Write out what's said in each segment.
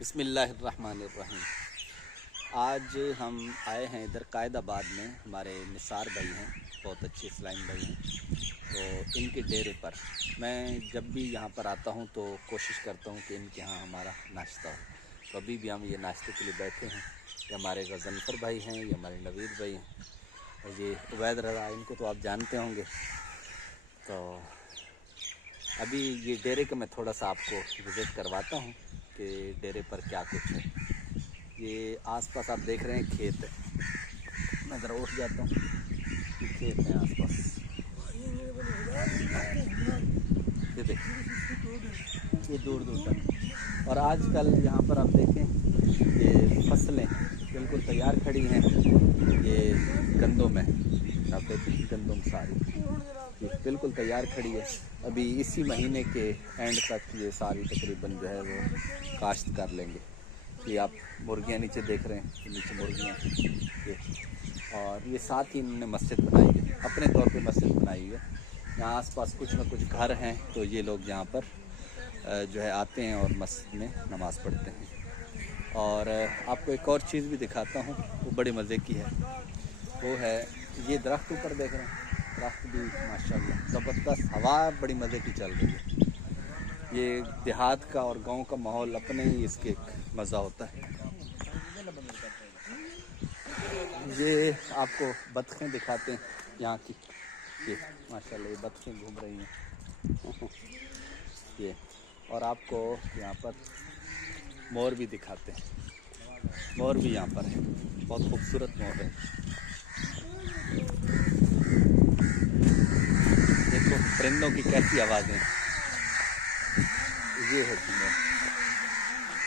बिस्मिल्लाहिर्रहमानिर्रहीम। आज हम आए हैं इधर कायदाबाद में। हमारे निसार भाई हैं, बहुत अच्छे इस्लामी भाई हैं, तो इनके डेरे पर मैं जब भी यहाँ पर आता हूँ तो कोशिश करता हूँ कि इनके यहाँ हमारा नाश्ता हो। तो अभी भी हम ये नाश्ते के लिए बैठे हैं। ये हमारे गज़नफ़र भाई हैं, ये हमारे नवीद भाई हैं और ये उबैद रज़ा, इनको तो आप जानते होंगे। तो अभी ये डेरे का मैं थोड़ा सा आपको विज़िट करवाता हूँ कि डेरे पर क्या कुछ है। ये आसपास आप देख रहे हैं खेत है। मैं ज़रा उठ जाता हूँ, खेत हैं आसपास, ये देखिए, ये दूर दूर तक। और आजकल यहाँ पर आप देखें ये फसलें बिल्कुल तैयार खड़ी हैं। ये गंदम है, आप देखें गंदम सारी ये बिल्कुल तैयार खड़ी है। अभी इसी महीने के एंड तक ये सारी तकरीबन जो है वो काश्त कर लेंगे। ये आप मुर्गियाँ नीचे देख रहे हैं, नीचे मुर्गियाँ ये, और ये साथ ही इन्होंने मस्जिद बनाई है, अपने तौर पे मस्जिद बनाई है। यहाँ आसपास कुछ ना कुछ घर हैं, तो ये लोग यहाँ पर जो है आते हैं और मस्जिद में नमाज़ पढ़ते हैं। और आपको एक और चीज़ भी दिखाता हूँ, वो बड़े मज़े की है। वो है ये दरख्त ऊपर देख रहे हैं, दरख्त भी माशाल्लाह ज़बरदस्त, हवा बड़ी मज़े की चल रही है। ये देहात का और गांव का माहौल अपने ही इसके मज़ा होता है। ये आपको बतखें दिखाते हैं यहाँ की, ये माशाल्लाह ये बतखें घूम रही हैं ये। और आपको यहाँ पर मोर भी दिखाते हैं, मोर भी यहाँ पर है, बहुत खूबसूरत मोर है। देखो परिंदों की कैसी आवाज़ें, ये है मोर,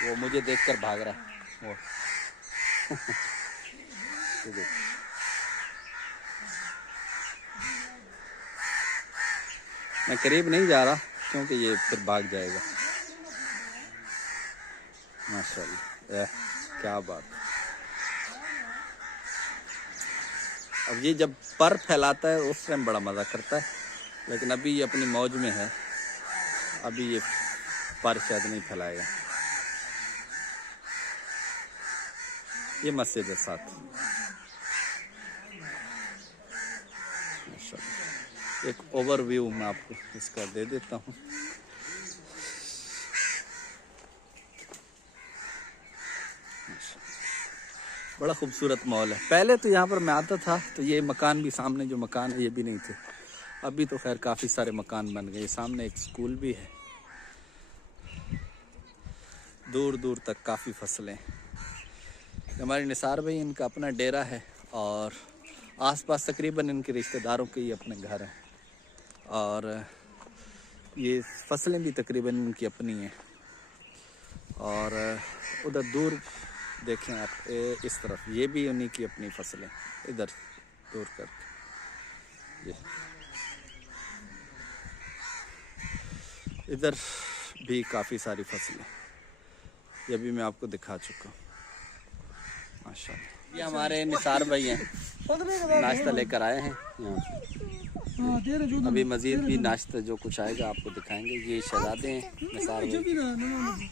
वो मुझे देखकर भाग रहा है मोर ये देखो। मैं करीब नहीं जा रहा क्योंकि ये फिर भाग जाएगा। माशाल्लाह, क्या बात। अब ये जब पर फैलाता है उस टाइम बड़ा मज़ा करता है, लेकिन अभी ये अपनी मौज में है, अभी ये पर शायद नहीं फैलाएगा। ये मस्जिद है साथ, माशाल्लाह। एक ओवरव्यू मैं आपको इसका दे देता हूँ। बड़ा खूबसूरत मॉल है। पहले तो यहाँ पर मैं आता था तो ये मकान भी, सामने जो मकान है ये भी नहीं थे। अभी तो खैर काफ़ी सारे मकान बन गए। सामने एक स्कूल भी है, दूर दूर तक काफ़ी फसलें। हमारे निसार भाई इनका अपना डेरा है और आसपास तकरीबन इनके रिश्तेदारों के ही अपने घर हैं, और ये फसलें भी तकरीबन इनकी अपनी हैं। और उधर दूर देखें आप, इस तरफ ये भी उन्हीं की अपनी फसलें, इधर दूर करके ये इधर भी काफ़ी सारी फसलें, ये भी मैं आपको दिखा चुका हूँ माशाल्लाह। ये हमारे निसार भाई हैं, नाश्ता लेकर आए हैं यहाँ। अभी मज़ीद भी नाश्ता जो कुछ आएगा आपको दिखाएंगे। ये शहजादे हैं निसार भाई।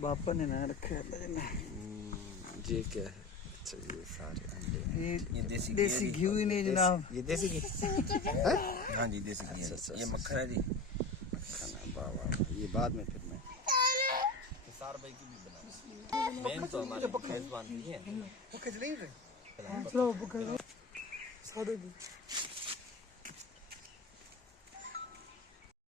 बापा ने ना रखे ये क्या है? अच्छा ये सारे अंडे हैं। ये देसी घी ही नहीं जनाब, ये देसी घी हाँ जी देसी घी। अच्छा, ये मक्खन है जी, मक्खन है। वाह वाह, ये बाद में फिर मैं निसार भाई की भी बना। मेन तो हमारे मेज़बान भी हैं।